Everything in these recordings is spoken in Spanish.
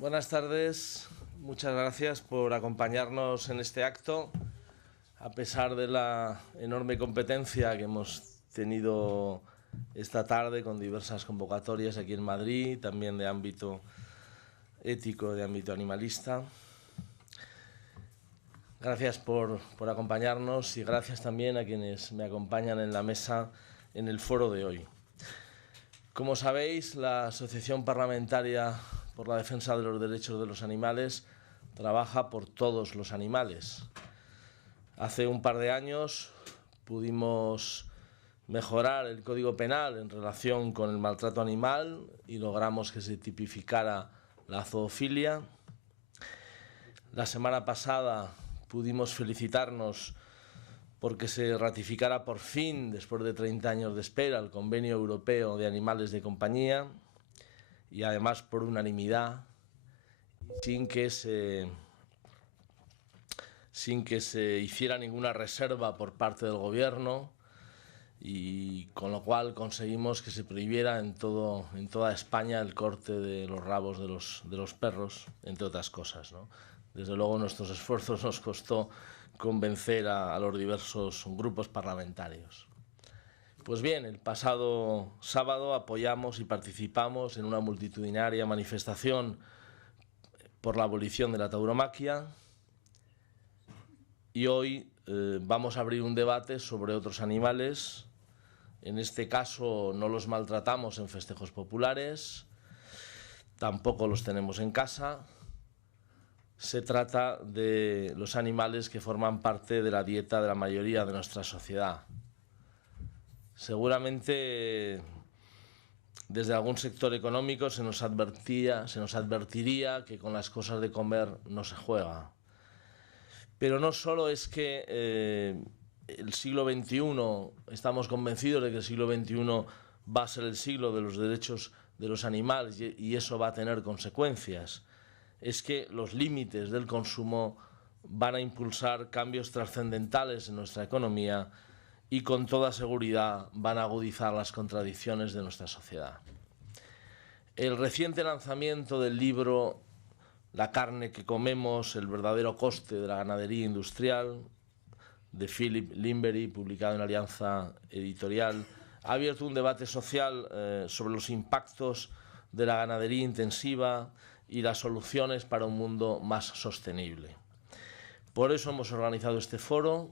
Buenas tardes, muchas gracias por acompañarnos en este acto, a pesar de la enorme competencia que hemos tenido esta tarde con diversas convocatorias aquí en Madrid, también de ámbito ético, de ámbito animalista. Gracias por acompañarnos y gracias también a quienes me acompañan en la mesa en el foro de hoy. Como sabéis, la Asociación Parlamentaria por la Defensa de los Derechos de los Animales trabaja por todos los animales. Hace un par de años pudimos mejorar el Código Penal en relación con el maltrato animal y logramos que se tipificara la zoofilia. La semana pasada pudimos felicitarnos porque se ratificara por fin, después de 30 años de espera, el Convenio Europeo de Animales de Compañía, y además por unanimidad, sin que se hiciera ninguna reserva por parte del Gobierno, y con lo cual conseguimos que se prohibiera en toda España el corte de los rabos de los perros, entre otras cosas, ¿no? Desde luego nuestros esfuerzos nos costó convencer a los diversos grupos parlamentarios. Pues bien, el pasado sábado apoyamos y participamos en una multitudinaria manifestación por la abolición de la tauromaquia y hoy vamos a abrir un debate sobre otros animales. En este caso no los maltratamos en festejos populares, tampoco los tenemos en casa. Se trata de los animales que forman parte de la dieta de la mayoría de nuestra sociedad. Seguramente desde algún sector económico se nos advertiría que con las cosas de comer no se juega. Pero no solo es que el siglo XXI, estamos convencidos de que el siglo XXI va a ser el siglo de los derechos de los animales y eso va a tener consecuencias. Es que los límites del consumo van a impulsar cambios trascendentales en nuestra economía y con toda seguridad van a agudizar las contradicciones de nuestra sociedad. El reciente lanzamiento del libro La carne que comemos, el verdadero coste de la ganadería industrial, de Philip Limbery, publicado en Alianza Editorial, ha abierto un debate social sobre los impactos de la ganadería intensiva y las soluciones para un mundo más sostenible. Por eso hemos organizado este foro,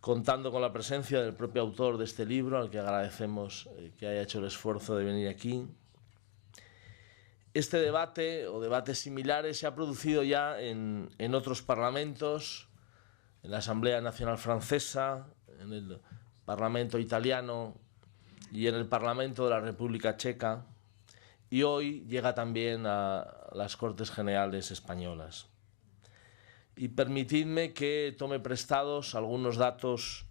contando con la presencia del propio autor de este libro, al que agradecemos que haya hecho el esfuerzo de venir aquí. Este debate o debates similares se ha producido ya en otros parlamentos, en la Asamblea Nacional Francesa, en el Parlamento italiano y en el Parlamento de la República Checa, y hoy llega también a las Cortes Generales españolas. Y permitidme que tome prestados algunos datos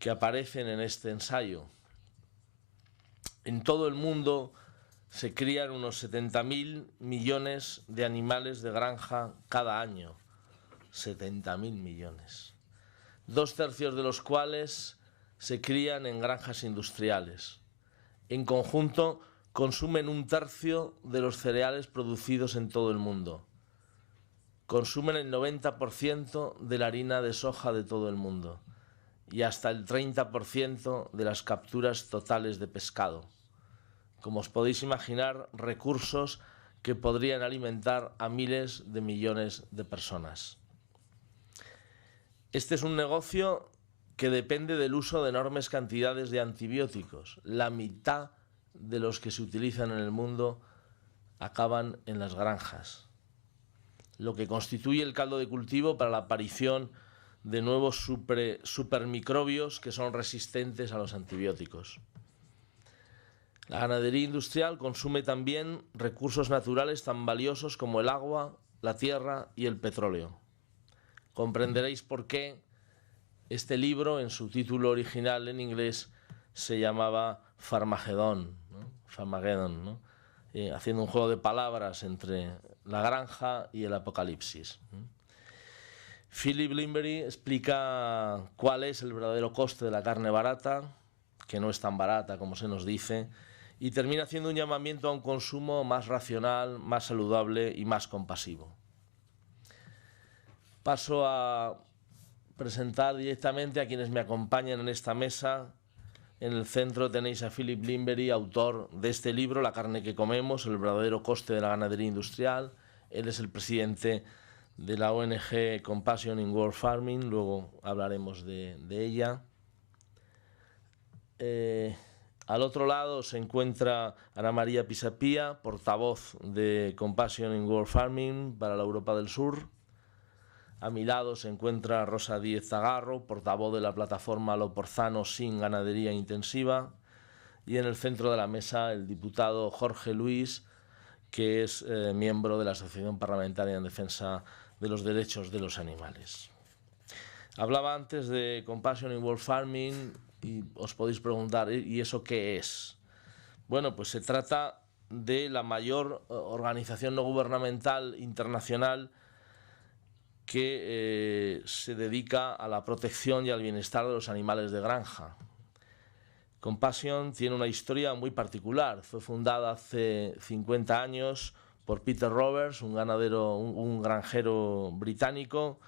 que aparecen en este ensayo. En todo el mundo se crían unos 70.000 millones de animales de granja cada año. 70.000 millones. 2/3 de los cuales se crían en granjas industriales. En conjunto, consumen 1/3 de los cereales producidos en todo el mundo. Consumen el 90% de la harina de soja de todo el mundo y hasta el 30% de las capturas totales de pescado. Como os podéis imaginar, recursos que podrían alimentar a miles de millones de personas. Este es un negocio que depende del uso de enormes cantidades de antibióticos. La mitad de los que se utilizan en el mundo acaban en las granjas, lo que constituye el caldo de cultivo para la aparición de nuevos supermicrobios que son resistentes a los antibióticos. La ganadería industrial consume también recursos naturales tan valiosos como el agua, la tierra y el petróleo. Comprenderéis por qué este libro, en su título original en inglés, se llamaba Farmageddon, ¿no? Farmageddon, ¿no? Haciendo un juego de palabras entre la granja y el apocalipsis. Philip Limbery explica cuál es el verdadero coste de la carne barata, que no es tan barata como se nos dice, y termina haciendo un llamamiento a un consumo más racional, más saludable y más compasivo. Paso a presentar directamente a quienes me acompañan en esta mesa. En el centro tenéis a Philip Limbery, autor de este libro, La carne que comemos, el verdadero coste de la ganadería industrial. Él es el presidente de la ONG Compassion in World Farming, luego hablaremos de ella. Al otro lado se encuentra Ana María Pisapia, portavoz de Compassion in World Farming para la Europa del Sur. A mi lado se encuentra Rosa Díez Zagarro, portavoz de la plataforma Lo Porzano sin Ganadería Intensiva. Y en el centro de la mesa el diputado Jorge Luis, que es miembro de la Asociación Parlamentaria en Defensa de los Derechos de los Animales. Hablaba antes de Compassion in World Farming y os podéis preguntar, ¿y eso qué es? Bueno, pues se trata de la mayor organización no gubernamental internacional que se dedica a la protección y al bienestar de los animales de granja. Compassion tiene una historia muy particular. Fue fundada hace 50 años por Peter Roberts, un granjero británico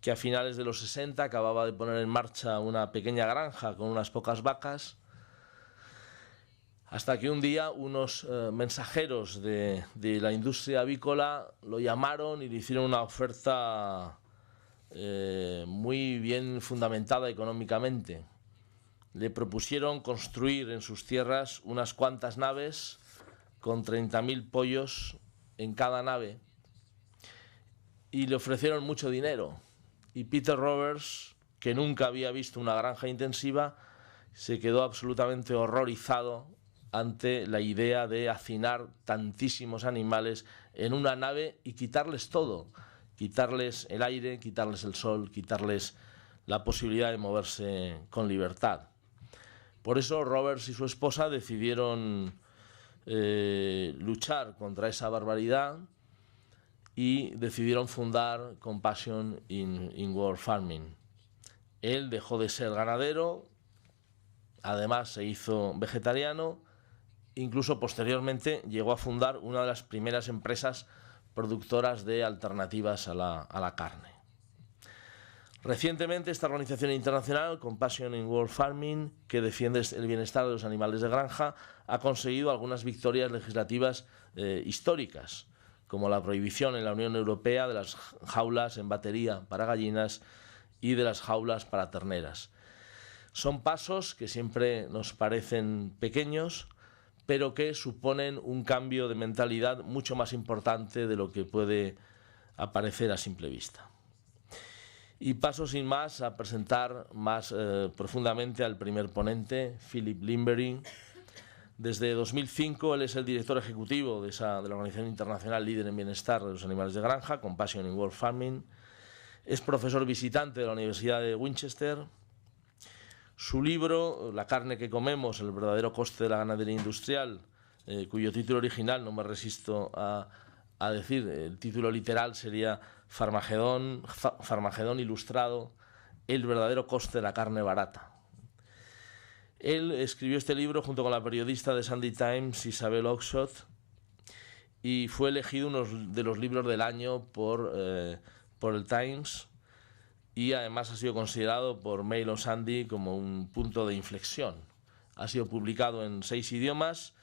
que a finales de los 60 acababa de poner en marcha una pequeña granja con unas pocas vacas, hasta que un día unos mensajeros de la industria avícola lo llamaron y le hicieron una oferta muy bien fundamentada económicamente. Le propusieron construir en sus tierras unas cuantas naves con 30.000 pollos en cada nave y le ofrecieron mucho dinero. Y Peter Roberts, que nunca había visto una granja intensiva, se quedó absolutamente horrorizado ante la idea de hacinar tantísimos animales en una nave y quitarles todo, quitarles el aire, quitarles el sol, quitarles la posibilidad de moverse con libertad. Por eso Roberts y su esposa decidieron luchar contra esa barbaridad y decidieron fundar Compassion in World Farming. Él dejó de ser ganadero, además se hizo vegetariano, incluso posteriormente llegó a fundar una de las primeras empresas productoras de alternativas a la carne. Recientemente esta organización internacional, Compassion in World Farming, que defiende el bienestar de los animales de granja, ha conseguido algunas victorias legislativas históricas, como la prohibición en la Unión Europea de las jaulas en batería para gallinas y de las jaulas para terneras. Son pasos que siempre nos parecen pequeños, pero que suponen un cambio de mentalidad mucho más importante de lo que puede aparecer a simple vista. Y paso sin más a presentar más profundamente al primer ponente, Philip Limbery. Desde 2005 él es el director ejecutivo de la organización internacional líder en bienestar de los animales de granja, Compassion in World Farming. Es profesor visitante de la Universidad de Winchester. Su libro, La carne que comemos, el verdadero coste de la ganadería industrial, cuyo título original no me resisto a decir, el título literal sería Farmagedón ilustrado, el verdadero coste de la carne barata. Él escribió este libro junto con la periodista de Sunday Times, Isabel Oxshott, y fue elegido uno de los libros del año por el Times, y además ha sido considerado por Mail on Sunday como un punto de inflexión. Ha sido publicado en 6 idiomas,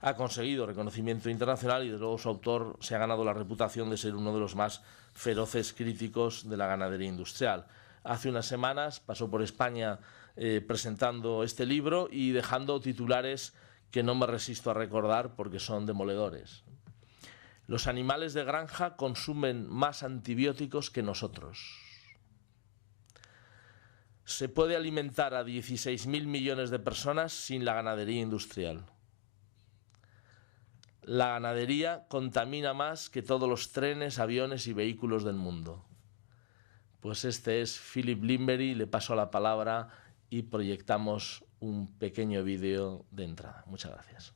ha conseguido reconocimiento internacional y desde luego su autor se ha ganado la reputación de ser uno de los más feroces críticos de la ganadería industrial. Hace unas semanas pasó por España presentando este libro y dejando titulares que no me resisto a recordar porque son demoledores. Los animales de granja consumen más antibióticos que nosotros. Se puede alimentar a 16.000 millones de personas sin la ganadería industrial. La ganadería contamina más que todos los trenes, aviones y vehículos del mundo. Pues este es Philip Limbery, le paso la palabra y proyectamos un pequeño vídeo de entrada. Muchas gracias.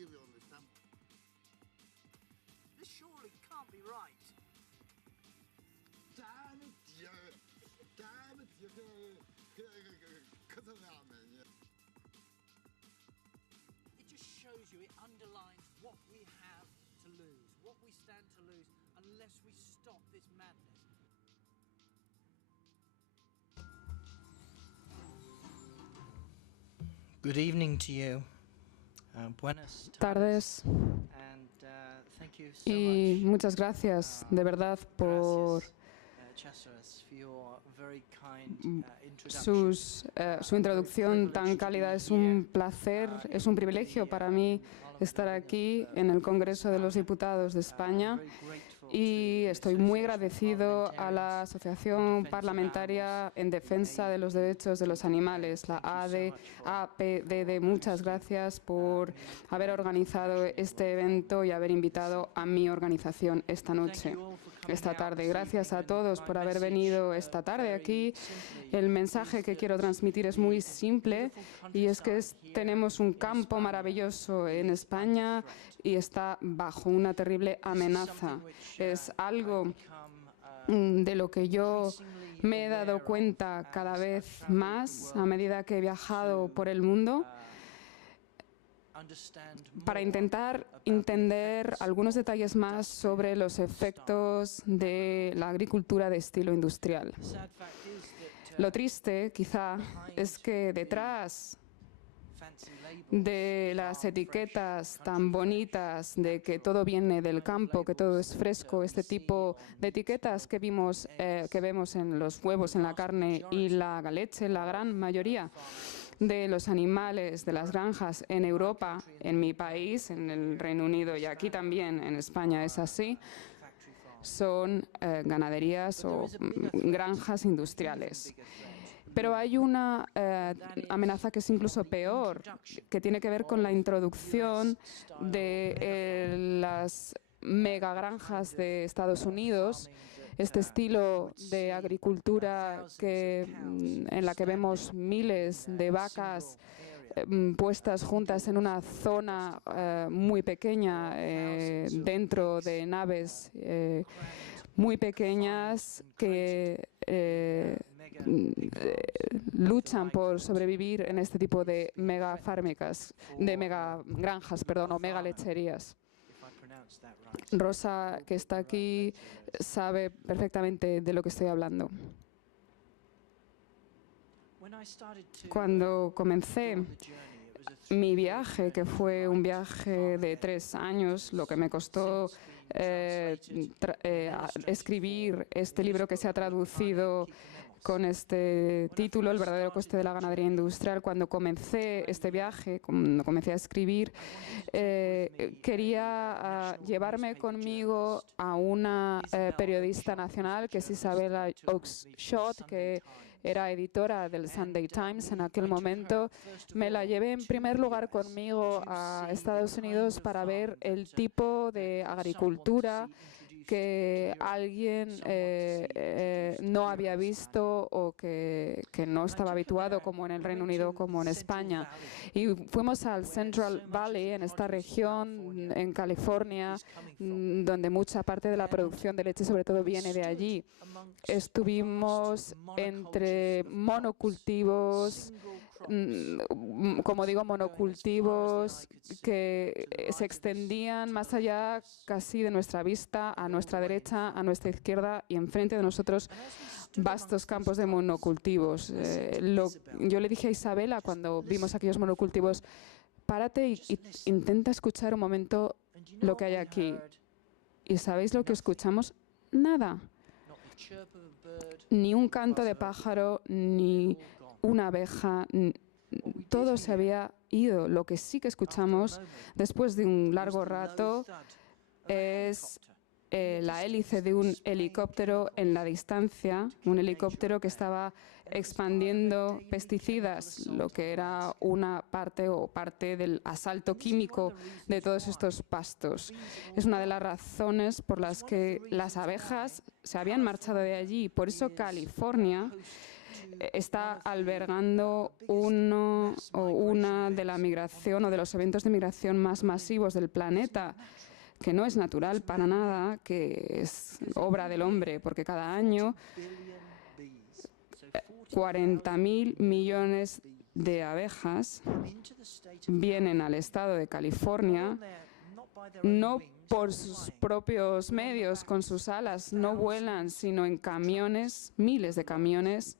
It just shows you, it underlines what we have to lose, what we stand to lose unless we stop this madness. Good evening to you. Buenas Tardes and thank you so y much. muchas gracias de verdad por Gracias, for your very kind introduction. su introducción tan cálida. Es un placer, es un privilegio para mí estar aquí en el Congreso de los Diputados de España y estoy muy agradecido a la Asociación Parlamentaria en Defensa de los Derechos de los Animales, la APDD. Muchas gracias por haber organizado este evento y haber invitado a mi organización esta noche, esta tarde. Gracias a todos por haber venido esta tarde aquí. El mensaje que quiero transmitir es muy simple y es que tenemos un campo maravilloso en España y está bajo una terrible amenaza. Es algo de lo que yo me he dado cuenta cada vez más a medida que he viajado por el mundo para intentar entender algunos detalles más sobre los efectos de la agricultura de estilo industrial. Lo triste, quizá, es que detrás de las etiquetas tan bonitas de que todo viene del campo, que todo es fresco, este tipo de etiquetas que vemos en los huevos, en la carne y la leche, la gran mayoría de los animales de las granjas en Europa, en mi país, en el Reino Unido y aquí también en España es así, son ganaderías o granjas industriales. Pero hay una amenaza que es incluso peor, que tiene que ver con la introducción de las megagranjas de Estados Unidos, este estilo de agricultura en la que vemos miles de vacas puestas juntas en una zona muy pequeña dentro de naves muy pequeñas que luchan por sobrevivir en este tipo de megagranjas, o megalecherías. Rosa, que está aquí, sabe perfectamente de lo que estoy hablando. Cuando comencé mi viaje, que fue un viaje de 3 años, lo que me costó escribir este libro que se ha traducido con este título, El verdadero coste de la ganadería industrial. Cuando comencé este viaje, cuando comencé a escribir, quería llevarme conmigo a una periodista nacional, que es Isabella Oakeshott, que era editora del Sunday Times en aquel momento. Me la llevé en primer lugar conmigo a Estados Unidos para ver el tipo de agricultura que alguien no había visto o que no estaba habituado, como en el Reino Unido, como en España. Y fuimos al Central Valley, en esta región en California, donde mucha parte de la producción de leche sobre todo viene de allí. Estuvimos entre monocultivos, como digo, monocultivos que se extendían más allá casi de nuestra vista, a nuestra derecha, a nuestra izquierda y enfrente de nosotros vastos campos de monocultivos. Yo le dije a Isabela cuando vimos aquellos monocultivos, párate y intenta escuchar un momento lo que hay aquí. ¿Y sabéis lo que escuchamos? Nada. Ni un canto de pájaro, ni una abeja, todo se había ido. Lo que sí que escuchamos después de un largo rato es la hélice de un helicóptero en la distancia, un helicóptero que estaba expandiendo pesticidas, lo que era una parte del asalto químico de todos estos pastos. Es una de las razones por las que las abejas se habían marchado de allí. Por eso California está albergando uno o una de la migración o de los eventos de migración más masivos del planeta, que no es natural para nada, que es obra del hombre, porque cada año 40.000 millones de abejas vienen al estado de California, no por sus propios medios, con sus alas, no vuelan, sino en camiones, miles de camiones,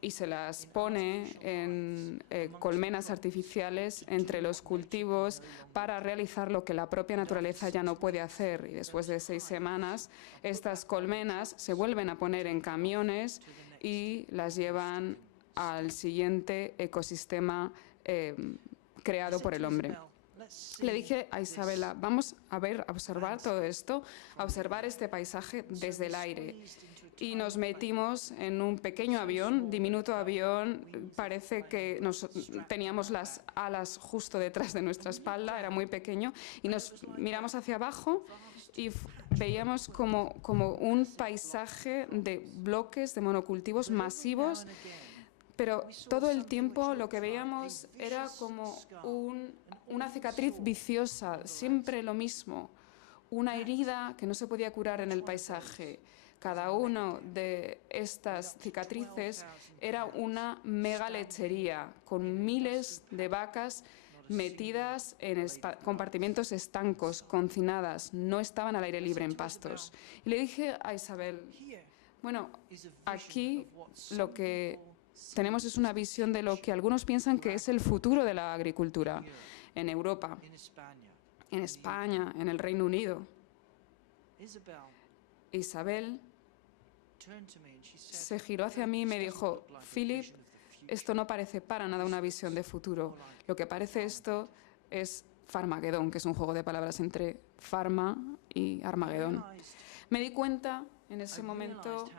y se las pone en colmenas artificiales entre los cultivos para realizar lo que la propia naturaleza ya no puede hacer. Y después de 6 semanas, estas colmenas se vuelven a poner en camiones y las llevan al siguiente ecosistema creado por el hombre. Le dije a Isabela, vamos a observar todo esto, a observar este paisaje desde el aire. Y nos metimos en un pequeño avión, diminuto avión, parece que teníamos las alas justo detrás de nuestra espalda, era muy pequeño, y nos miramos hacia abajo y veíamos como un paisaje de bloques de monocultivos masivos, pero todo el tiempo lo que veíamos era como una cicatriz viciosa, siempre lo mismo, una herida que no se podía curar en el paisaje. Cada una de estas cicatrices era una mega lechería con miles de vacas metidas en compartimentos estancos, confinadas, no estaban al aire libre en pastos. Y le dije a Isabel, bueno, aquí lo que tenemos es una visión de lo que algunos piensan que es el futuro de la agricultura en Europa, en España, en el Reino Unido. Isabel se giró hacia mí y me dijo, Philip, esto no parece para nada una visión de futuro. Lo que parece esto es Farmagedón, que es un juego de palabras entre Pharma y Armagedón. Me di cuenta en ese momento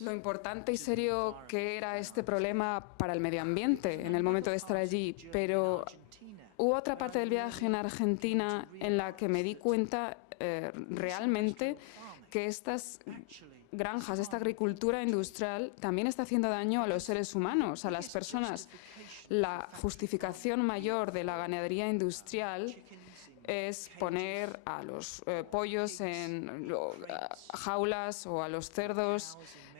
lo importante y serio que era este problema para el medio ambiente en el momento de estar allí, pero hubo otra parte del viaje en Argentina en la que me di cuenta realmente que estas granjas, esta agricultura industrial también está haciendo daño a los seres humanos, a las personas. La justificación mayor de la ganadería industrial es poner a los pollos en jaulas o a los cerdos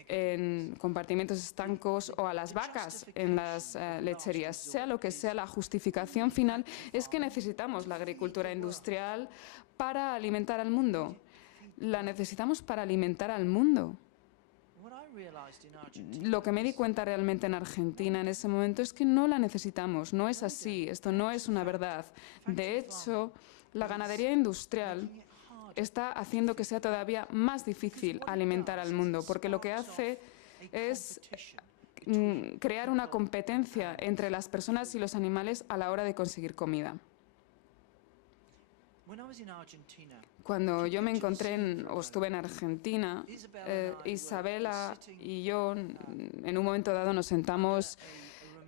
en compartimentos estancos o a las vacas en las lecherías. Sea lo que sea, la justificación final es que necesitamos la agricultura industrial para alimentar al mundo. La necesitamos para alimentar al mundo. Lo que me di cuenta realmente en Argentina en ese momento es que no la necesitamos, no es así, esto no es una verdad. De hecho, la ganadería industrial está haciendo que sea todavía más difícil alimentar al mundo, porque lo que hace es crear una competencia entre las personas y los animales a la hora de conseguir comida. Cuando yo me encontré o estuve en Argentina, Isabela y yo en un momento dado nos sentamos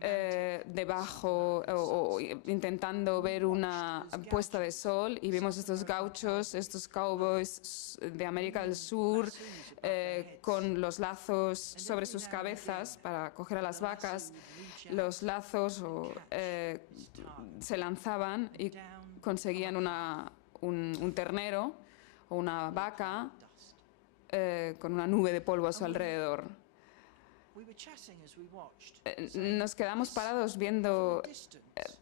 debajo o intentando ver una puesta de sol y vimos estos gauchos, estos cowboys de América del Sur con los lazos sobre sus cabezas para coger a las vacas. Los lazos se lanzaban y conseguían un ternero o una vaca con una nube de polvo a su alrededor. Nos quedamos parados viendo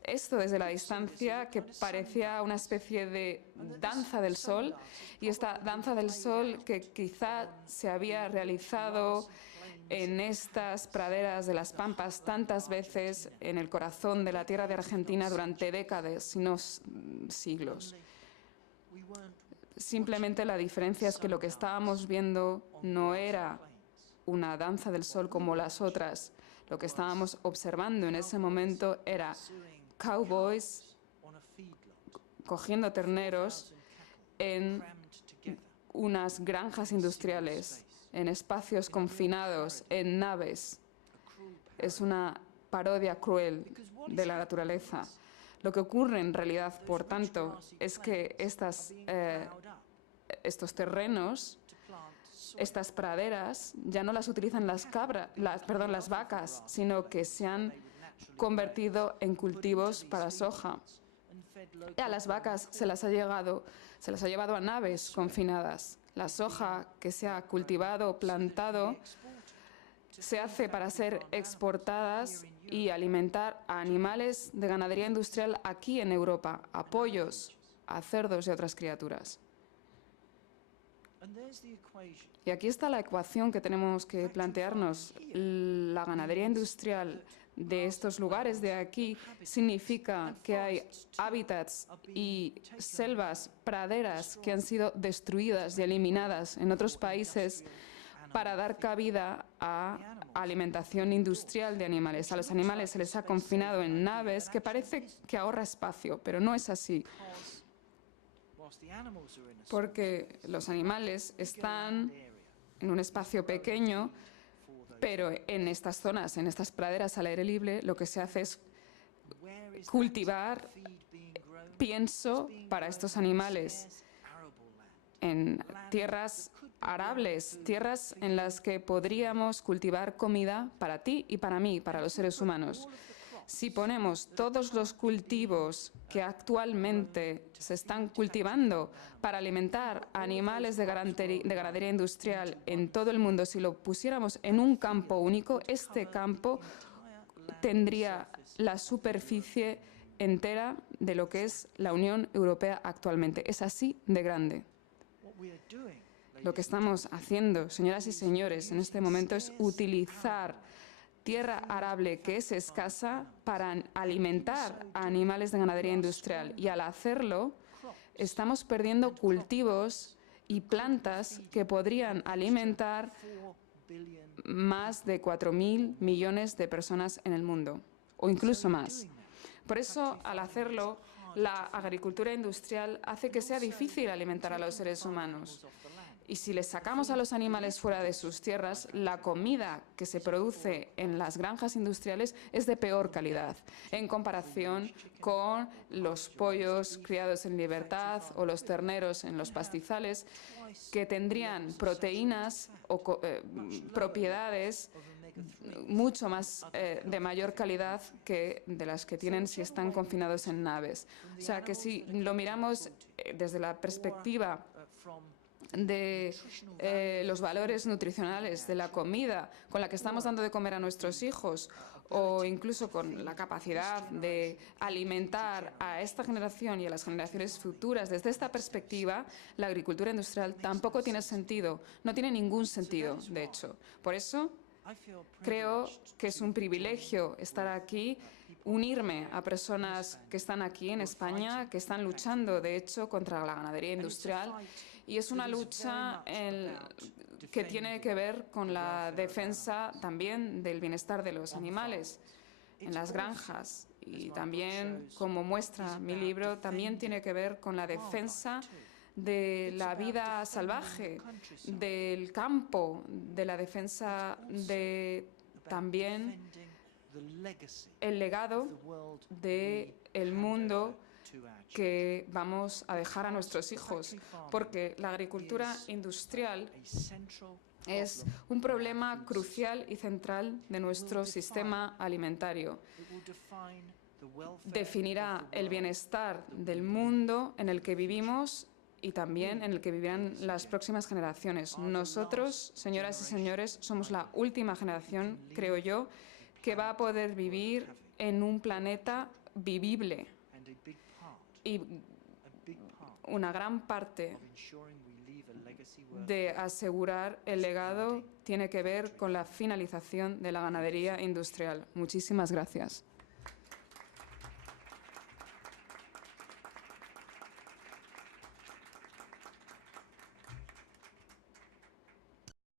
esto desde la distancia, que parecía una especie de danza del sol, y esta danza del sol que quizá se había realizado en estas praderas de las Pampas tantas veces en el corazón de la tierra de Argentina durante décadas, si no siglos. Simplemente la diferencia es que lo que estábamos viendo no era una danza del sol como las otras. Lo que estábamos observando en ese momento era cowboys cogiendo terneros en unas granjas industriales, en espacios confinados, en naves. Es una parodia cruel de la naturaleza. Lo que ocurre en realidad, por tanto, es que estos terrenos estas praderas ya no las utilizan las vacas, sino que se han convertido en cultivos para soja. Y a las vacas se las ha llevado a naves confinadas. La soja que se ha cultivado, plantado, se hace para ser exportadas y alimentar a animales de ganadería industrial aquí en Europa, a pollos, a cerdos y a otras criaturas. Y aquí está la ecuación que tenemos que plantearnos. La ganadería industrial de estos lugares de aquí significa que hay hábitats y selvas, praderas que han sido destruidas y eliminadas en otros países para dar cabida a alimentación industrial de animales. A los animales se les ha confinado en naves, que parece que ahorra espacio, pero no es así. Porque los animales están en un espacio pequeño, pero en estas zonas, en estas praderas al aire libre, lo que se hace es cultivar pienso para estos animales en tierras arables, tierras en las que podríamos cultivar comida para ti y para mí, para los seres humanos. Si ponemos todos los cultivos que actualmente se están cultivando para alimentar a animales de ganadería industrial en todo el mundo, si lo pusiéramos en un campo único, este campo tendría la superficie entera de lo que es la Unión Europea actualmente. Es así de grande. Lo que estamos haciendo, señoras y señores, en este momento es utilizar tierra arable que es escasa para alimentar a animales de ganadería industrial. Y al hacerlo, estamos perdiendo cultivos y plantas que podrían alimentar más de 4.000 millones de personas en el mundo, o incluso más. Por eso, al hacerlo, la agricultura industrial hace que sea difícil alimentar a los seres humanos. Y si les sacamos a los animales fuera de sus tierras, la comida que se produce en las granjas industriales es de peor calidad, en comparación con los pollos criados en libertad o los terneros en los pastizales, que tendrían proteínas o propiedades mucho más de mayor calidad que de las que tienen si están confinados en naves. O sea que si lo miramos desde la perspectiva de los valores nutricionales de la comida con la que estamos dando de comer a nuestros hijos, o incluso con la capacidad de alimentar a esta generación y a las generaciones futuras, desde esta perspectiva, la agricultura industrial tampoco tiene sentido, no tiene ningún sentido, de hecho. Por eso, creo que es un privilegio estar aquí, unirme a personas que están aquí en España, que están luchando, de hecho, contra la ganadería industrial. Y es una lucha que tiene que ver con la defensa también del bienestar de los animales en las granjas. Y también, como muestra mi libro, también tiene que ver con la defensa de la vida salvaje, del campo, de la defensa de también el legado del mundo que vamos a dejar a nuestros hijos, porque la agricultura industrial es un problema crucial y central de nuestro sistema alimentario. Definirá el bienestar del mundo en el que vivimos y también en el que vivirán las próximas generaciones. Nosotros, señoras y señores, somos la última generación, creo yo, que va a poder vivir en un planeta vivible. Y una gran parte de asegurar el legado tiene que ver con la finalización de la ganadería industrial. Muchísimas gracias.